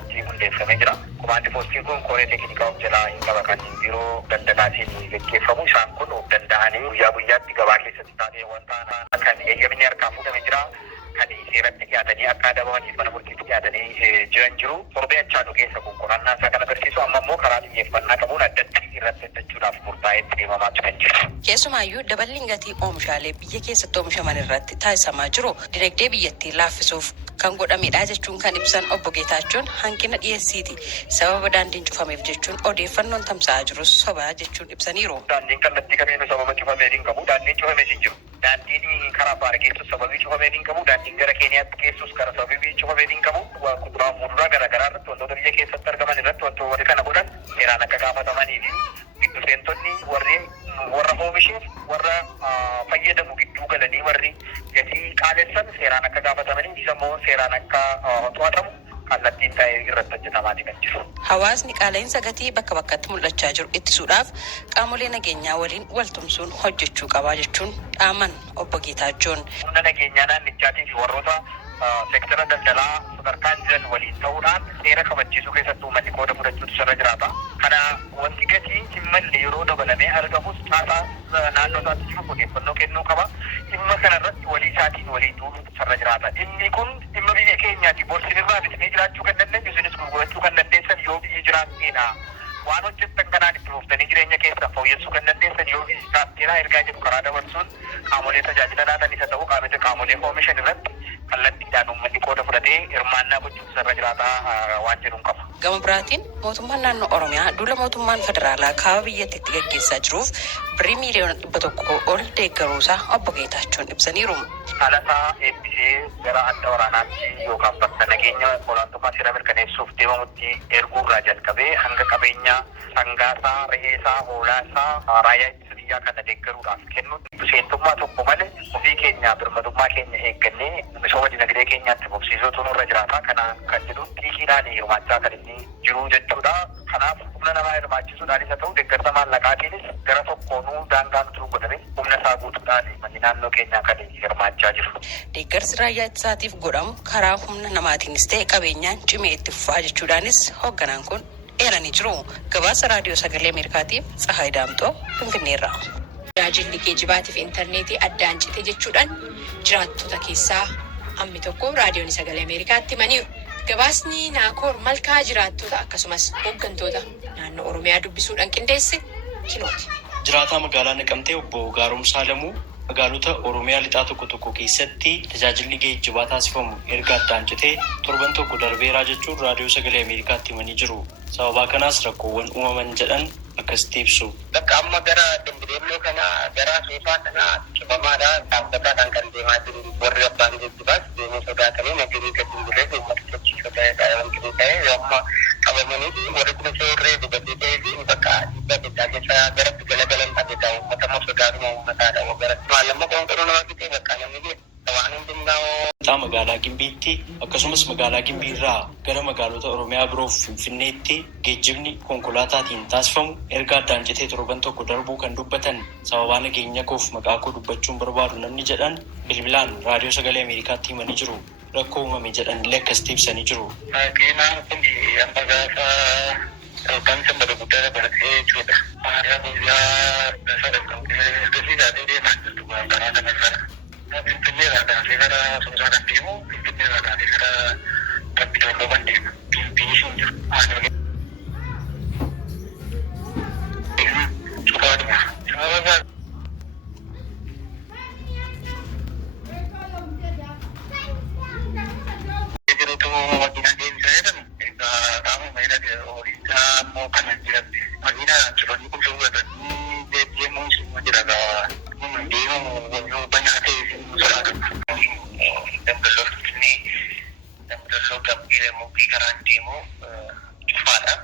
postii hundeeffamee jira. Komaandi postiin kun koree teeknikaa of jalaa hin qaba kan biiroo daldalaatiin gaggeeffamu. Isaan kun of danda'anii guyyaa guyyaatti gabaa keessatti taatee wanta kan eeyyamni harkaa fuudhamee jira. Kan seeratti dhiyaatanii akka adabamaniif mana murtiitti dhiyaatanii jiran jiru. Torbee achaadhu keessa konkolaataa isaa kan agarsiisu amma immoo karaa xiyyeeffannaa qabuun addatti irratti hojjechuudhaaf murtaa'etti deemamaa kan jiru. Keessumaayyuu daballiin gatii oomishaalee biyya keessatti oomishaman irratti taasisamaa jiru dinagdee biyyattii laaffisuuf kan godhamedha jechuun kan ibsan obbo Geetaachoon hanqina dhiyeessiiti. Sababa daandiin cufameef jechuun odeeffannoon tamsa'aa jirus sobaa jechuun ibsaniiru. Daandiin kallattii kamiinuu sababa cufamee hin qabu. Daandiin cufamee hin jiru. Daandiin karaa baara geessus sababii cufamee hin qabu. Daandiin gara Keeniyaatti geessus karaa sababii cufamee hin qabu. Kuduraa muduraa garaagaraa irratti wantoota biyya keessatti argaman irratti wantoota kana godhan seeraan akka gaafatamanii fi giddu seentonni warra oomisheef warra fayyadamu gidduu galanii warri gatii qaalessan seeraan akka gaafatamanii isammoo seeraan akka to'atamu kallattiin ta'ee irratti hojjetamaati kan jiru. Hawaasni qaala'insa gatii bakka bakkatti mul'achaa jiru ittisuudhaaf qaamolee nageenyaa waliin waltumsuun hojjechuu qabaa jechuun dhaaman obbo Geetaachoon. Humna nageenyaa naannichaatii fi warroota seektara daldalaa sadarkaan jiran waliin ta'uudhaan seera kabachiisuu keessatti uummanni qooda fudhachuutu sirra jiraata. Kana wanti gatii hin malle yeroo dabalamee argamus caasaa naannoo isaatti jiru odeeffannoo kennuu qaba. Dhimma kanarratti walii isaatiin walii duubuutu sirra jiraata. Inni kun dhimma biyya keenyaati. Borsin irraa bitanii jiraachuu kan dandeenyu isinis gurgurachuu kan dandeessan yoo biyyi jiraatteedha. Waan hojjettan kanaan itti fuftanii jireenya keessan fooyyessuu kan dandeessan yoo biyyi jiraatteedha. Ergaa jedhu karaa dabarsuun qaamolee tajaajila laatan isa ta'uu qaamolee oomishan irratti kallattiidhaan uummanni qooda fudhatee hirmaannaa gochuun sirra jiraataa waan jedhuun qaba. Gama biraatiin mootummaan naannoo Oromiyaa duula mootummaan federaalaa kaaba biyyattiitti gaggeessaa jiruuf birrii miiliyoona 100 ol deeggaruusaa obbo Geetaachoon ibsaniiru. Haalasaa eebbisee gara adda waraanaatti yookaan bakka nageenya olaantummaa seera mirkaneessuuf deemamutti erguurraa jalqabee hanga qabeenyaa sangaasaa, re'eesaa, hoolaasaa, raayyaa ittisa biyyaa kana deeggaruudhaaf kennu seentummaa tokko malee ofii keenya birmadummaa keenya eeggannee misooma dinagdee keenyaatti bobsiisuutu nurra jiraata. Kanaan kan jedhu xiiqiidhaan hirmaachaa kan inni jiru jechuudha. Kanaaf humna namaa hirmaachisuudhaan isa ta'u deeggarsa maallaqaatiinis gara tokkoonuu daangaan turuu godhame humna isaa guutuudhaan manni naannoo keenyaa kan hirmaachaa jiru. Deeggarsi raayyaa ittisaatiif godhamu karaa humna namaatiinis ta'e qabeenyaan cimee itti fufaa jechuudhaanis hoogganaan kun eeranii jiru. Gabaasa raadiyoo sagalee Ameerikaatiif Tsahaay Daamxoo Finfinneerraa. Tajaajilli geejjibaatiif intarneetii addaan cite jechuudhaan jiraattota keessaa hammi tokko raadiyoon sagalee Ameerikaatti himaniiru. Gabaasni Naakoor Malkaa jiraattota akkasumas hooggantoota naannoo Oromiyaa dubbisuudhaan qindeesse kinooti. Jiraataa magaalaa Naqamtee obbo Gaaromsaa Lamuu magaalota Oromiyaa lixaa tokko keessatti tajaajilli geejjibaa taasifamu erga addaan citee torban tokko darbeeraa jechuun raadiyoo sagalee Ameerikaatti himanii jiru. Sababa kanaas rakkoowwan uumaman jedhan akkasitti ibsu. Bakka amma gara Dambidolloo kana gara Soofaa kana cufamaadha. Dhaabbataadhaan kan deemaa jiru warri abbaan geejjibaas deemee sodaatanii nageenyi gadi hin jirre uummata sochiisa ta'ee amma qabamanii warri kun soorree dubatee ta'ee fi bakka dhibba keessa gara galagalan taasisaa uummata sodaatuma uummataadha. Maallamaa qoonqoroo nama fixee bakka namni waan hundinaa magaalaa Gimbiitti akkasumas magaalaa Gimbiirraa gara magaalota Oromiyaa biroof Finfinneetti geejjibni konkolaataatiin taasifamu erga addaan citee torban tokko darbuu kan dubbatan sababa nageenya koof maqaa koo dubbachuun barbaadu namni jedhan bilbilaan raadiyoo sagalee Ameerikaatti himanii jiru. Rakkoo uumame jedhanillee akkasitti ibsanii jiru. Keenaan kun amma gaafa kan sammada guddaa dabalatee jechuudha. Aadaa guyyaa sadarkaa gasiisaatee deemaa jirtu karaa kanarra. Finfinneerraa kaasee gara Soosaa kan deemu, Finfinneerraa kaasee gara Dambidolloo kan deemu. Biishiin jiru. Cufaadhuma. Jirutu makiinaa deebisaa jedhamu. Qaama maayilaa horiisaa immoo kana jiramte. Makiinaa cufanii kun suuratanii deebi'ee muusuma jira gaa. Deemu banaa ta'e Dambidolloo Finfinnee Dambidolloo Gambee mukii karaan deemu cufaadha.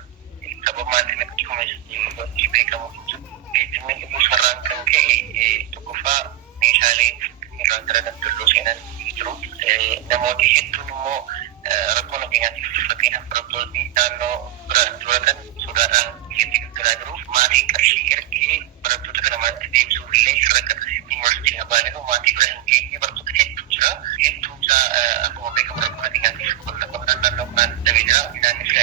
Sababa maaltiin akka cufames wanti beekamu geejjibni dhibuu sarraan kan ka'e tokkoffaa meeshaalee irraa gara Dambidolloo seenan jiru. Namooti hedduun immoo rakkoo nageenyaatiif fakkeenyaaf barattoonni naannoo biraan jiraatan sodaadhaan biyyatti gaggaraa jiruuf maatii qarshii ergee barattoota kana maalitti deebisuuf illee rakkata yuunivarsiitiin abaaleef maatii bira hin geenye barattoota hedduu jira. Hedduunsaa akkuma beekamu rakkoo nageenyaatiif naannoo kanaan dabee jira. Midhaanis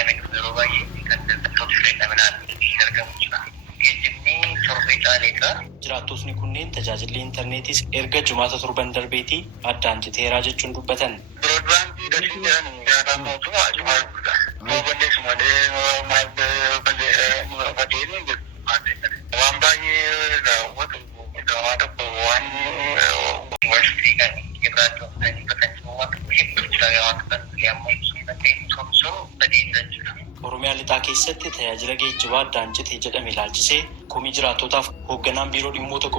tajaajilli intarneetiis erga Jumaata torban darbeetii addaan citeeraa jechuun dubbatan. Biroodbaandii daldalaa jaataa mootummaa Jumaata. Mooballees malee waan baay'ee daawwatu gamaa tokko waan yuunivarsiitii kan irraa jooganii bakka waan hedduu jira waan kan amma ibsuu dandeenyu somsoo tajaajila jira. Oromiyaa lixaa keessatti tajaajila geejjibaa addaan citee jedhame ilaalchisee komii jiraattotaaf hoogganaan biiroo dhimmoota